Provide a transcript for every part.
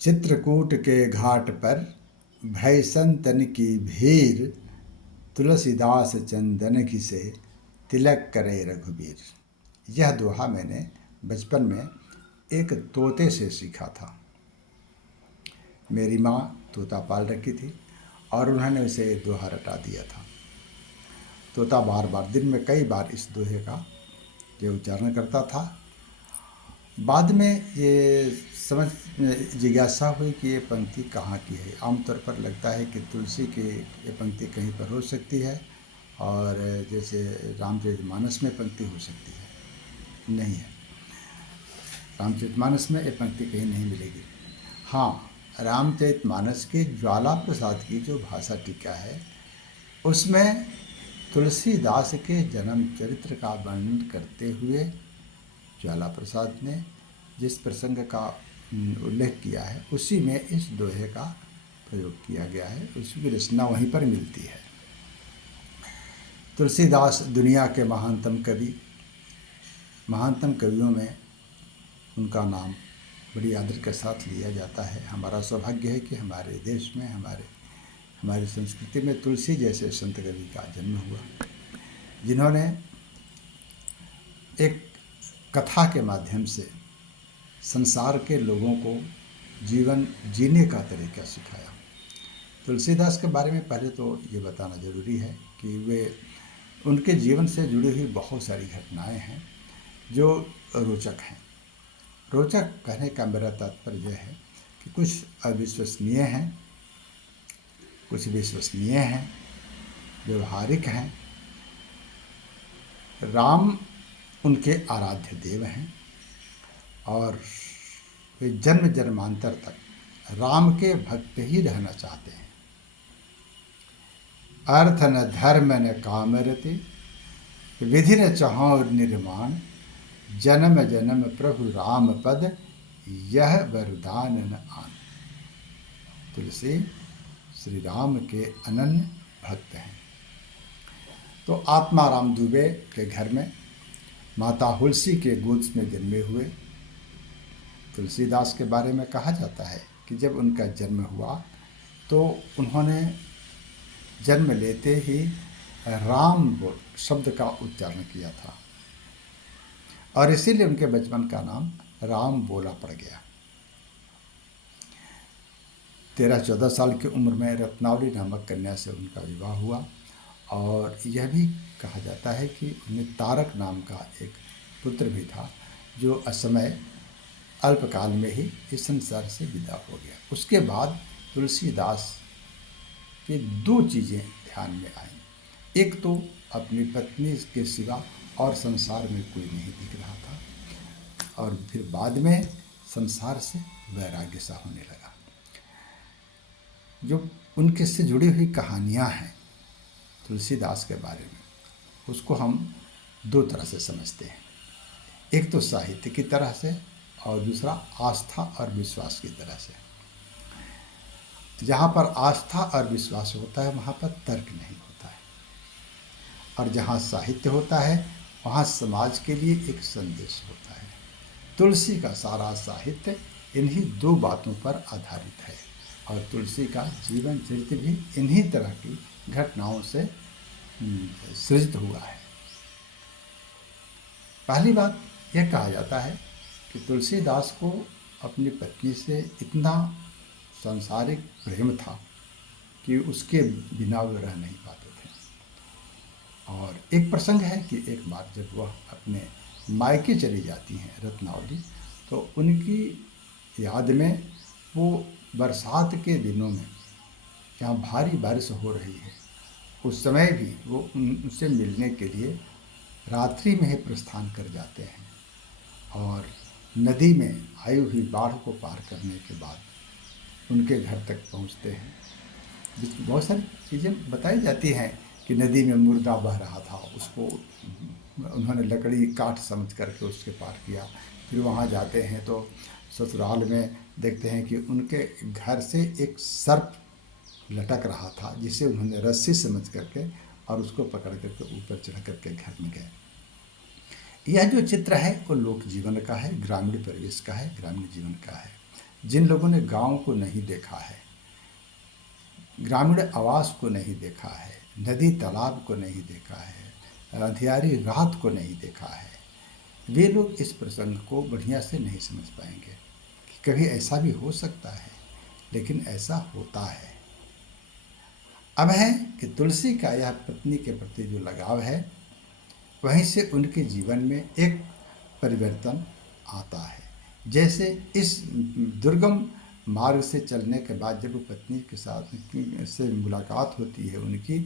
चित्रकूट के घाट पर भय संतन की भीड़, तुलसीदास चंदन घिसे तिलक करे रघुबीर। यह दोहा मैंने बचपन में एक तोते से सीखा था। मेरी माँ तोता पाल रखी थी और उन्होंने उसे दोहा रटा दिया था। तोता बार बार दिन में कई बार इस दोहे का जो उच्चारण करता था। बाद में ये समझ जिज्ञासा हुई कि ये पंक्ति कहाँ की है। आमतौर पर लगता है कि तुलसी की ये पंक्ति कहीं पर हो सकती है और जैसे रामचरितमानस में पंक्ति हो सकती है, नहीं है। रामचरितमानस में ये पंक्ति कहीं नहीं मिलेगी। हाँ, रामचरितमानस के ज्वाला प्रसाद की जो भाषा टीका है उसमें तुलसीदास के जन्म चरित्र का वर्णन करते हुए ज्वाला प्रसाद ने जिस प्रसंग का उल्लेख किया है उसी में इस दोहे का प्रयोग किया गया है। उसकी रचना वहीं पर मिलती है। तुलसीदास दुनिया के महानतम कवि, महानतम कवियों में उनका नाम बड़ी आदर के साथ लिया जाता है। हमारा सौभाग्य है कि हमारे देश में हमारी संस्कृति में तुलसी जैसे संत कवि का जन्म हुआ, जिन्होंने एक कथा के माध्यम से संसार के लोगों को जीवन जीने का तरीका सिखाया। तुलसीदास के बारे में पहले तो ये बताना ज़रूरी है कि उनके जीवन से जुड़ी हुई बहुत सारी घटनाएं हैं जो रोचक हैं। रोचक कहने का मेरा तात्पर्य यह है कि कुछ अविश्वसनीय हैं, कुछ विश्वसनीय हैं, व्यवहारिक हैं। राम उनके आराध्य देव हैं और वे जन्म जन्मांतर तक राम के भक्त ही रहना चाहते हैं। अर्थ न धर्म न काम रति, विधि न चाहो निर्माण, जन्म जन्म प्रभु राम पद, यह वरदान न आन। तुलसी श्री राम के अनन्य भक्त हैं। तो आत्माराम दुबे के घर में माता हुलसी के गोद में जन्मे हुए तुलसीदास के बारे में कहा जाता है कि जब उनका जन्म हुआ तो उन्होंने जन्म लेते ही राम शब्द का उच्चारण किया था और इसीलिए उनके बचपन का नाम राम बोला पड़ गया। 13-14 साल की उम्र में रत्नावली नामक कन्या से उनका विवाह हुआ और यह भी कहा जाता है कि उन्हें तारक नाम का एक पुत्र भी था जो असमय अल्पकाल में ही इस संसार से विदा हो गया। उसके बाद तुलसीदास की 2 चीज़ें ध्यान में आईं। एक तो अपनी पत्नी के सिवा और संसार में कोई नहीं दिख रहा था और फिर बाद में संसार से वैराग्य सा होने लगा। जो उनके से जुड़ी हुई कहानियाँ हैं तुलसीदास के बारे में, उसको हम 2 तरह से समझते हैं। एक तो साहित्य की तरह से और दूसरा आस्था और विश्वास की तरह से। जहाँ पर आस्था और विश्वास होता है वहाँ पर तर्क नहीं होता है और जहाँ साहित्य होता है वहाँ समाज के लिए एक संदेश होता है। तुलसी का सारा साहित्य इन्हीं 2 बातों पर आधारित है और तुलसी का जीवन चरित्र भी इन्हीं तरह की घटनाओं से सृजित हुआ है। पहली बात यह कहा जाता है कि तुलसीदास को अपनी पत्नी से इतना सांसारिक प्रेम था कि उसके बिना वे रह नहीं पाते थे। और एक प्रसंग है कि एक बार जब वह अपने मायके चली जाती हैं रत्नावली, तो उनकी याद में वो बरसात के दिनों में जहाँ भारी बारिश हो रही है उस समय भी वो उनसे मिलने के लिए रात्रि में ही प्रस्थान कर जाते हैं और नदी में आई हुई बाढ़ को पार करने के बाद उनके घर तक पहुंचते हैं। बहुत सारी चीज़ें बताई जाती हैं कि नदी में मुर्दा बह रहा था, उसको उन्होंने लकड़ी काठ समझ करके उसके पार किया। फिर वहाँ जाते हैं तो ससुराल में देखते हैं कि उनके घर से एक सर्प लटक रहा था जिसे उन्होंने रस्सी समझ करके और उसको पकड़ करके ऊपर चढ़ करके घर में गए। यह जो चित्र है वो लोक जीवन का है, ग्रामीण परिवेश का है, ग्रामीण जीवन का है। जिन लोगों ने गांव को नहीं देखा है, ग्रामीण आवास को नहीं देखा है, नदी तालाब को नहीं देखा है, अंधियारी रात को नहीं देखा है, वे लोग इस प्रसंग को बढ़िया से नहीं समझ पाएंगे कि कभी ऐसा भी हो सकता है, लेकिन ऐसा होता है। अब है कि तुलसी का यह पत्नी के प्रति जो लगाव है, वहीं से उनके जीवन में एक परिवर्तन आता है। जैसे इस दुर्गम मार्ग से चलने के बाद जब पत्नी के साथ से मुलाकात होती है उनकी,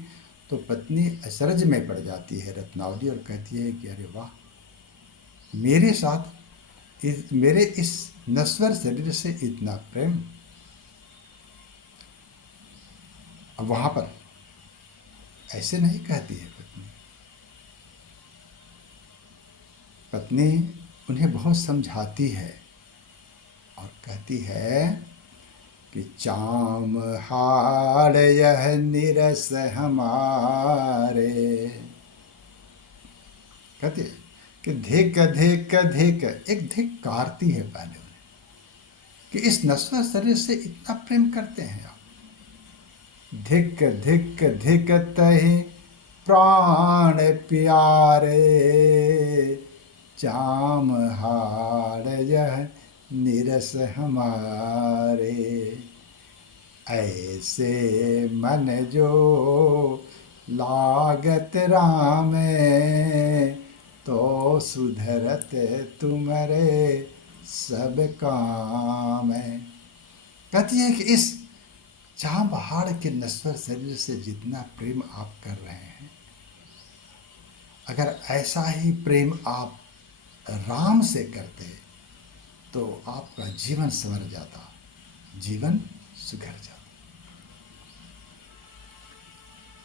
तो पत्नी अचरज में पड़ जाती है रत्नावली और कहती है कि अरे वाह, मेरे साथ मेरे इस नश्वर शरीर से इतना प्रेम। अब वहाँ पर ऐसे नहीं कहती है पत्नी। पत्नी उन्हें बहुत समझाती है और कहती है कि चाम हाड़ यह निरस हमारे, कहती है कि धिक धिक धिक, एक धिक कारती है पहले उन्हें कि इस नश्वर शरीर से इतना प्रेम करते हैं आप। धिक धिक धिक तहि प्राण प्यारे, चाम हाड़ यह निरस हमारे, ऐसे मन जो लागत राम, तो सुधरत तुम्हारे सब काम। कहती है कि इस चाम पहाड़ के नश्वर शरीर से जितना प्रेम आप कर रहे हैं, अगर ऐसा ही प्रेम आप राम से करते तो आपका जीवन संवर जाता, जीवन सुधर जाता।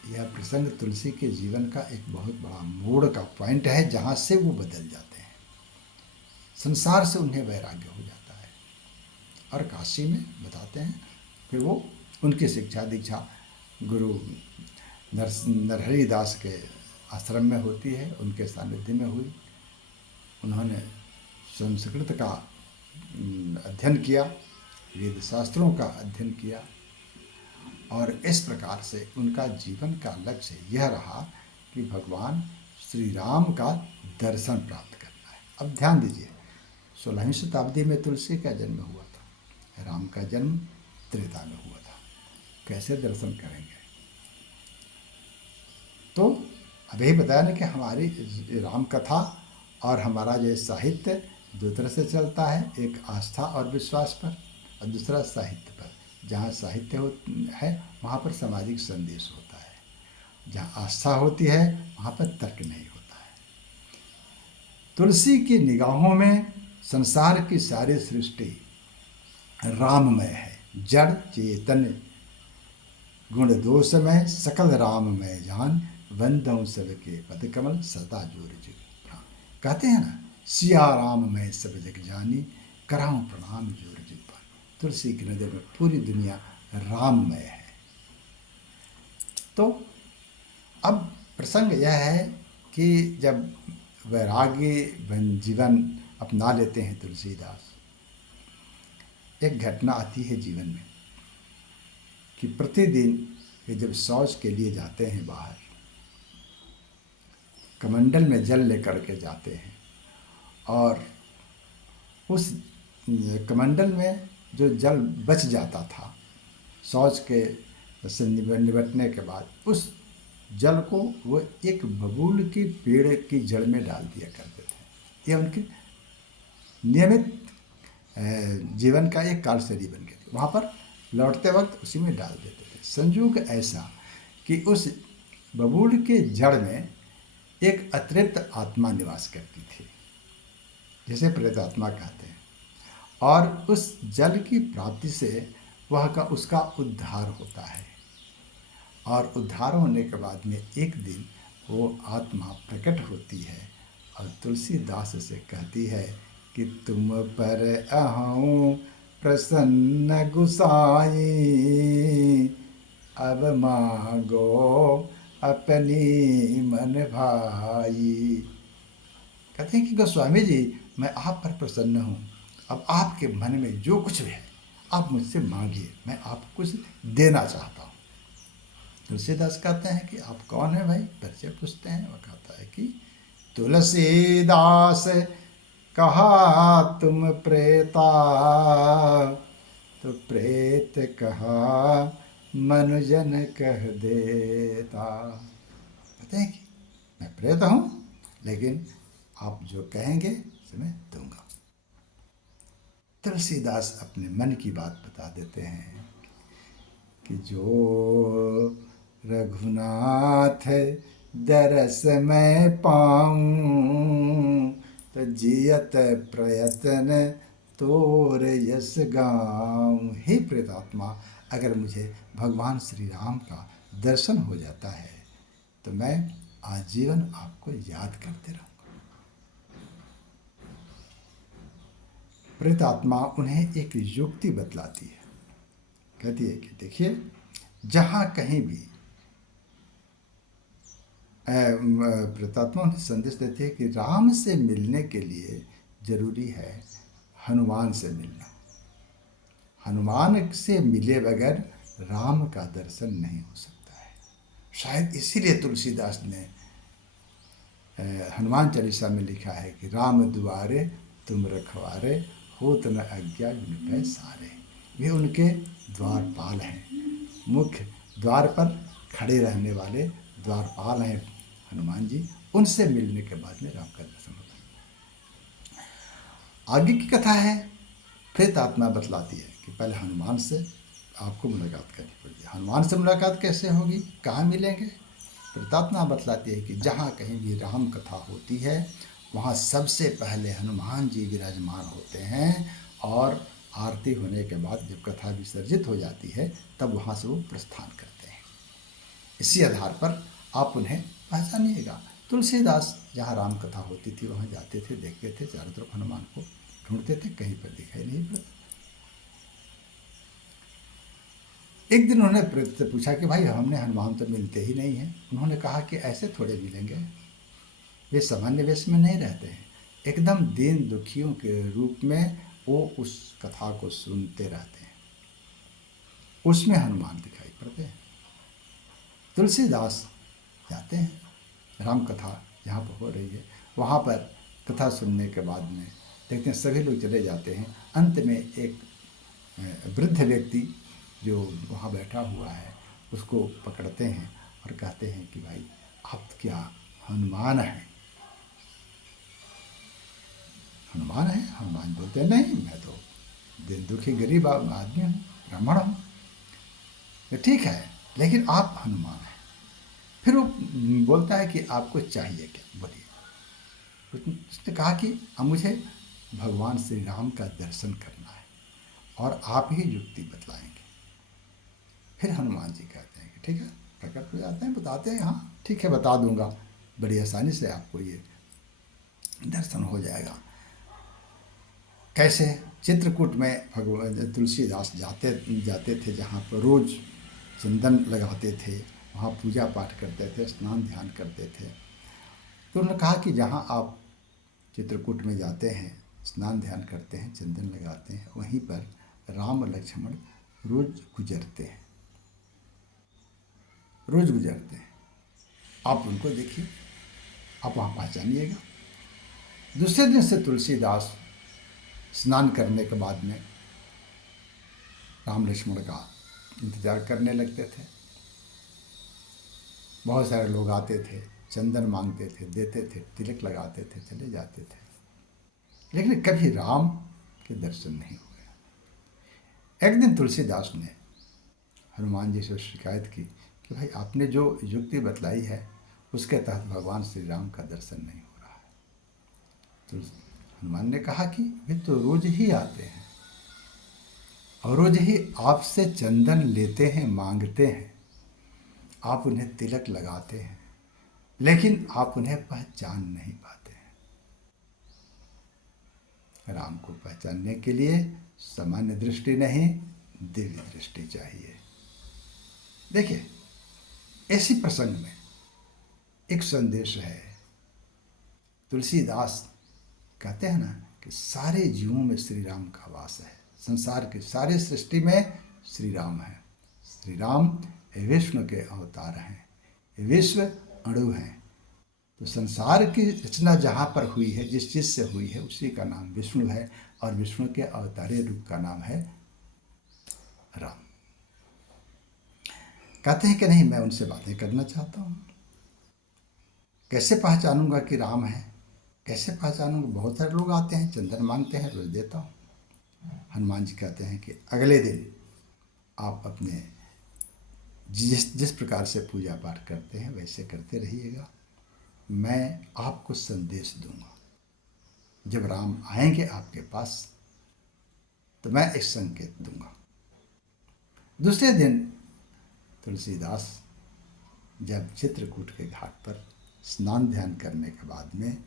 यह प्रसंग तुलसी के जीवन का एक बहुत बड़ा मोड़ का पॉइंट है, जहाँ से वो बदल जाते हैं, संसार से उन्हें वैराग्य हो जाता है। और काशी में बताते हैं फिर वो उनकी शिक्षा दीक्षा गुरु नरहरि दास के आश्रम में होती है, उनके सानिध्य में हुई। उन्होंने संस्कृत का अध्ययन किया, वेद शास्त्रों का अध्ययन किया, और इस प्रकार से उनका जीवन का लक्ष्य यह रहा कि भगवान श्री राम का दर्शन प्राप्त करना है। अब ध्यान दीजिए, 16वीं शताब्दी में तुलसी का जन्म हुआ था, राम का जन्म त्रेता में हुआ था। कैसे दर्शन करेंगे? तो अभी बताया ना कि हमारी राम कथा और हमारा जो साहित्य दो तरह से चलता है, एक आस्था और विश्वास पर और दूसरा साहित्य पर। जहाँ साहित्य है वहाँ पर सामाजिक संदेश होता है, जहाँ आस्था होती है वहाँ पर तर्क नहीं होता है। तुलसी की निगाहों में संसार की सारी सृष्टि राममय है, जड़ चेतन गुण दोषमय सकल राममय जान, वंदों सबके पद कमल सदा जोर जुग प्राण। कहते हैं ना, सिया राम मैं सब जग जानी, कराऊं प्रणाम जोर जुग पानी। तुलसी की नजर में पूरी दुनिया राममय है। तो अब प्रसंग यह है कि जब वैराग्य जीवन अपना लेते हैं तुलसीदास, एक घटना आती है जीवन में कि प्रतिदिन वे जब शौच के लिए जाते हैं बाहर, कमंडल में जल लेकर के जाते हैं, और उस कमंडल में जो जल बच जाता था शौच के से निबटने के बाद, उस जल को वो एक बबूल की पेड़ की जड़ में डाल दिया करते थे। यह उनके नियमित जीवन का एक कार्यशैली बन गई थी। वहाँ पर लौटते वक्त उसी में डाल देते थे। संयोग ऐसा कि उस बबूल के जड़ में एक अतिरिक्त आत्मा निवास करती थी, जिसे प्रेतात्मा कहते हैं, और उस जल की प्राप्ति से वह का उसका उद्धार होता है। और उद्धार होने के बाद में एक दिन वो आत्मा प्रकट होती है और तुलसीदास से कहती है कि तुम पर अहूँ प्रसन्न गुसाई, अब मांगो अपनी मन भाई। कहते हैं कि गोस्वामी जी, मैं आप पर प्रसन्न हूँ, अब आपके मन में जो कुछ भी है आप मुझसे मांगिए, मैं आपको कुछ देना चाहता हूँ। तुलसीदास कहते हैं कि आप कौन है भाई, परिचय पूछते हैं। वह कहता है कि तुलसीदास कहा तुम प्रेता, तो प्रेत कहा मनुजन कह देता। कहते हैं कि मैं प्रेत हूँ, लेकिन आप जो कहेंगे उसे मैं दूंगा। तुलसीदास अपने मन की बात बता देते हैं कि जो रघुनाथ दरस मैं पाऊं, तो जियत प्रयत्न तोर यस गाऊं। हे प्रेतात्मा, अगर मुझे भगवान श्री राम का दर्शन हो जाता है तो मैं आजीवन आपको याद करते रहूँगा। प्रेतात्मा उन्हें एक युक्ति बतलाती है। कहती है कि देखिए, जहाँ कहीं भी प्रेतात्मा उन्हें संदेश देती है कि राम से मिलने के लिए जरूरी है हनुमान से मिलना। हनुमान से मिले बगैर राम का दर्शन नहीं हो सकता है। शायद इसीलिए तुलसीदास ने हनुमान चालीसा में लिखा है कि राम दुआरे तुम रखवारे, होत न आज्ञा बिन पैसारे। वे उनके द्वारपाल हैं, मुख्य द्वार पर खड़े रहने वाले द्वारपाल हैं हनुमान जी। उनसे मिलने के बाद में राम का दर्शन होता है। आगे की कथा है, प्रेतात्मा बतलाती है कि पहले हनुमान से आपको मुलाकात करनी पड़ेगी। हनुमान से मुलाकात कैसे होगी, कहाँ मिलेंगे? प्रेतात्मा बतलाती है कि जहाँ कहीं भी राम कथा होती है वहाँ सबसे पहले हनुमान जी विराजमान होते हैं, और आरती होने के बाद जब कथा विसर्जित हो जाती है तब वहाँ से वो प्रस्थान करते हैं। इसी आधार पर आप उन्हें पहचानिएगा। तुलसीदास जहाँ राम कथा होती थी वहाँ जाते थे, देखते थे, चारों तरफ हनुमान को ढूंढते थे, कहीं पर दिखाई नहीं पड़ता। एक दिन उन्होंने प्रेत से पूछा कि भाई हमने हनुमान तो मिलते ही नहीं हैं। उन्होंने कहा कि ऐसे थोड़े मिलेंगे, वे सामान्य वेश में नहीं रहते हैं, एकदम दीन दुखियों के रूप में वो उस कथा को सुनते रहते हैं, उसमें हनुमान दिखाई पड़ते हैं। तुलसीदास जाते हैं राम कथा जहाँ पर हो रही है, वहाँ पर कथा सुनने के बाद में देखते हैं सभी लोग चले जाते हैं। अंत में एक वृद्ध व्यक्ति जो वहाँ बैठा हुआ है उसको पकड़ते हैं और कहते हैं कि भाई आप क्या हनुमान हैं? हनुमान है? हनुमान बोलते हैं नहीं, मैं तो दिन दुखी गरीब आदमी हूँ, ब्राह्मण हूँ। ठीक है, लेकिन आप हनुमान हैं। फिर वो बोलता है कि आपको चाहिए क्या, बोलिए। उसने कहा कि अब मुझे भगवान श्री राम का दर्शन करना है और आप ही युक्ति बतलाएंगे। फिर हनुमान जी कहते हैं कि ठीक है, प्रकट हो जाते हैं, बताते हैं, हाँ ठीक है बता दूंगा, बड़ी आसानी से आपको ये दर्शन हो जाएगा। कैसे? चित्रकूट में भगवान तुलसीदास जाते थे, जहाँ पर रोज़ चंदन लगाते थे, वहाँ पूजा पाठ करते थे, स्नान ध्यान करते थे। तो उन्होंने कहा कि जहाँ आप चित्रकूट में जाते हैं, स्नान ध्यान करते हैं, चंदन लगाते हैं, वहीं पर राम लक्ष्मण रोज़ गुजरते हैं, रोज़ गुजरते हैं। आप उनको देखिए, आप वहाँ पहचानिएगा। दूसरे दिन से तुलसीदास स्नान करने के बाद में राम लक्ष्मण का इंतज़ार करने लगते थे। बहुत सारे लोग आते थे, चंदन मांगते थे, देते थे, तिलक लगाते थे, चले जाते थे, लेकिन कभी राम के दर्शन नहीं हुए। एक दिन तुलसीदास ने हनुमान जी से शिकायत की कि भाई आपने जो युक्ति बतलाई है उसके तहत भगवान श्री राम का दर्शन नहीं हो रहा है। तो हनुमान ने कहा कि वे तो रोज ही आते हैं और रोज ही आपसे चंदन लेते हैं, मांगते हैं, आप उन्हें तिलक लगाते हैं, लेकिन आप उन्हें पहचान नहीं पाते हैं। राम को पहचानने के लिए सामान्य दृष्टि नहीं, दिव्य दृष्टि चाहिए। देखिए, ऐसी प्रसंग में एक संदेश है। तुलसीदास कहते हैं ना कि सारे जीवों में श्री राम का वास है, संसार की सारी सृष्टि में श्री राम है। श्री राम विष्णु के अवतार हैं, विश्व अणु हैं। तो संसार की रचना जहाँ पर हुई है, जिस चीज़ से हुई है, उसी का नाम विष्णु है, और विष्णु के अवतारी रूप का नाम है राम। कहते हैं कि नहीं, मैं उनसे बातें करना चाहता हूँ। कैसे पहचानूंगा कि राम है? कैसे पहचानूंगा? बहुत सारे लोग आते हैं, चंदन मांगते हैं, रोज देता हूँ। हनुमान जी कहते हैं कि अगले दिन आप अपने जिस जिस प्रकार से पूजा पाठ करते हैं वैसे करते रहिएगा, मैं आपको संदेश दूंगा। जब राम आएंगे आपके पास तो मैं एक संकेत दूंगा। दूसरे दिन तुलसीदास जब चित्रकूट के घाट पर स्नान ध्यान करने के बाद में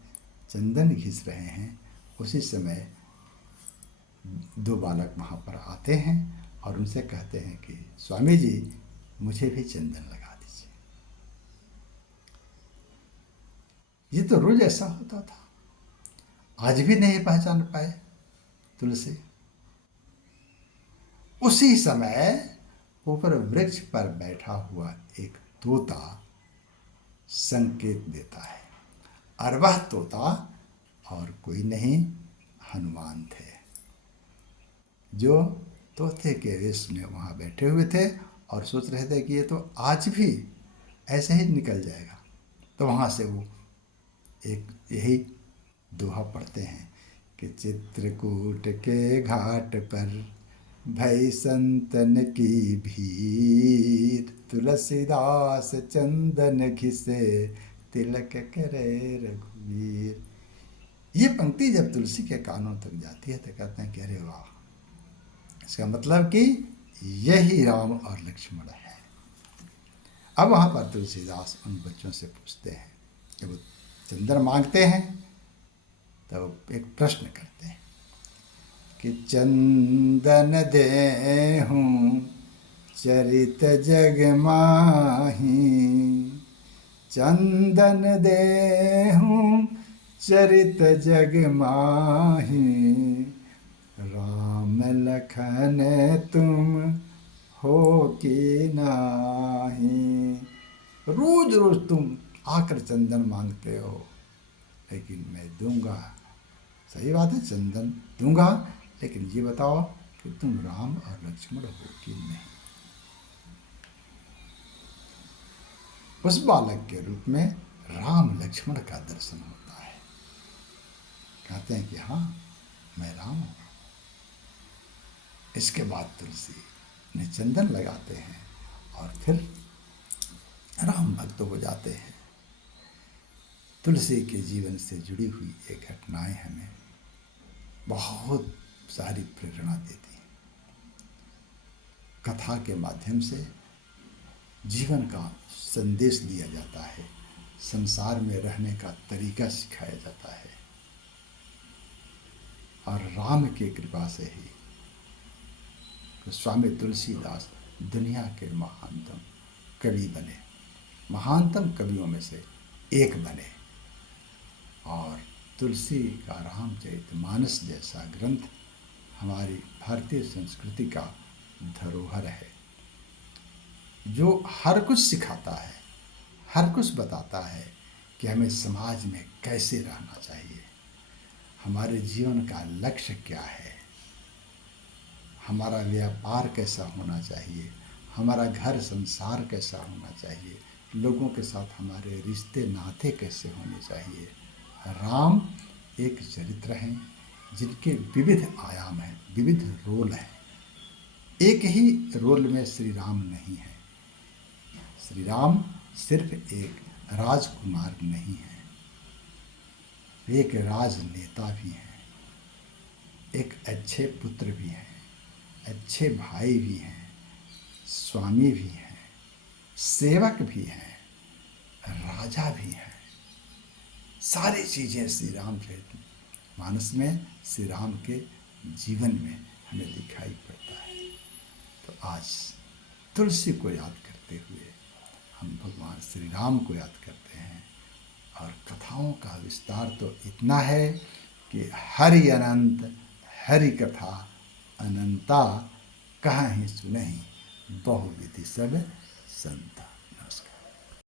चंदन घिस रहे हैं, उसी समय दो बालक वहाँ पर आते हैं और उनसे कहते हैं कि स्वामी जी, मुझे भी चंदन लगा दीजिए। ये तो रोज ऐसा होता था, आज भी नहीं पहचान पाए तुलसी। उसी समय ऊपर वृक्ष पर बैठा हुआ एक तोता संकेत देता है, और वह तोता और कोई नहीं, हनुमान थे, जो तोते के वेश में वहाँ बैठे हुए थे और सोच रहे थे कि ये तो आज भी ऐसे ही निकल जाएगा। तो वहाँ से वो एक यही दोहा पढ़ते हैं कि चित्रकूट के घाट पर भई संतन की भीड़, तुलसीदास चंदन घिसे तिलक करे रघुवीर। ये पंक्ति जब तुलसी के कानों तक जाती है तो कहते हैं कि अरे वाह, इसका मतलब कि यही राम और लक्ष्मण है। अब वहाँ पर तुलसीदास उन बच्चों से पूछते हैं, जब वो चंदन मांगते हैं तब एक प्रश्न करते हैं कि चंदन देहूं चरित जग माही, चंदन देहूं चरित जग माही, राम लखन तुम हो कि नाही। रोज रोज तुम आकर चंदन मांगते हो, लेकिन मैं दूंगा, सही बात है, चंदन दूंगा, लेकिन ये बताओ कि तुम राम और लक्ष्मण हो कि नहीं। उस बालक के रूप में राम लक्ष्मण का दर्शन होता है। कहते हैं कि हाँ, मैं राम हूँ। इसके बाद तुलसी ने चंदन लगाते हैं और फिर राम भक्त हो जाते हैं। तुलसी के जीवन से जुड़ी हुई ये घटनाएं हमें बहुत सारी प्रेरणा देती हैं। कथा के माध्यम से जीवन का संदेश दिया जाता है, संसार में रहने का तरीका सिखाया जाता है, और राम की कृपा से ही स्वामी तुलसीदास दुनिया के महानतम कवि बने, महानतम कवियों में से एक बने। और तुलसी का रामचरितमानस जैसा ग्रंथ हमारी भारतीय संस्कृति का धरोहर है, जो हर कुछ सिखाता है, हर कुछ बताता है कि हमें समाज में कैसे रहना चाहिए, हमारे जीवन का लक्ष्य क्या है, हमारा व्यापार कैसा होना चाहिए, हमारा घर संसार कैसा होना चाहिए, लोगों के साथ हमारे रिश्ते नाते कैसे होने चाहिए। राम एक चरित्र हैं जिनके विविध आयाम हैं, विविध रोल हैं। एक ही रोल में श्री राम नहीं है। श्री राम सिर्फ एक राजकुमार नहीं है, वे एक राजनेता भी हैं, एक अच्छे पुत्र भी हैं, अच्छे भाई भी हैं, स्वामी भी हैं, सेवक भी हैं, राजा भी हैं। सारी चीज़ें श्री राम मानस में, श्री राम के जीवन में हमें दिखाई पड़ता है। तो आज तुलसी को याद करते हुए हम भगवान श्री राम को याद करते हैं। और कथाओं का विस्तार तो इतना है कि हरि अनंत, हरि कथा अनंता, कहीं सुनहि बहुविधि सब संता।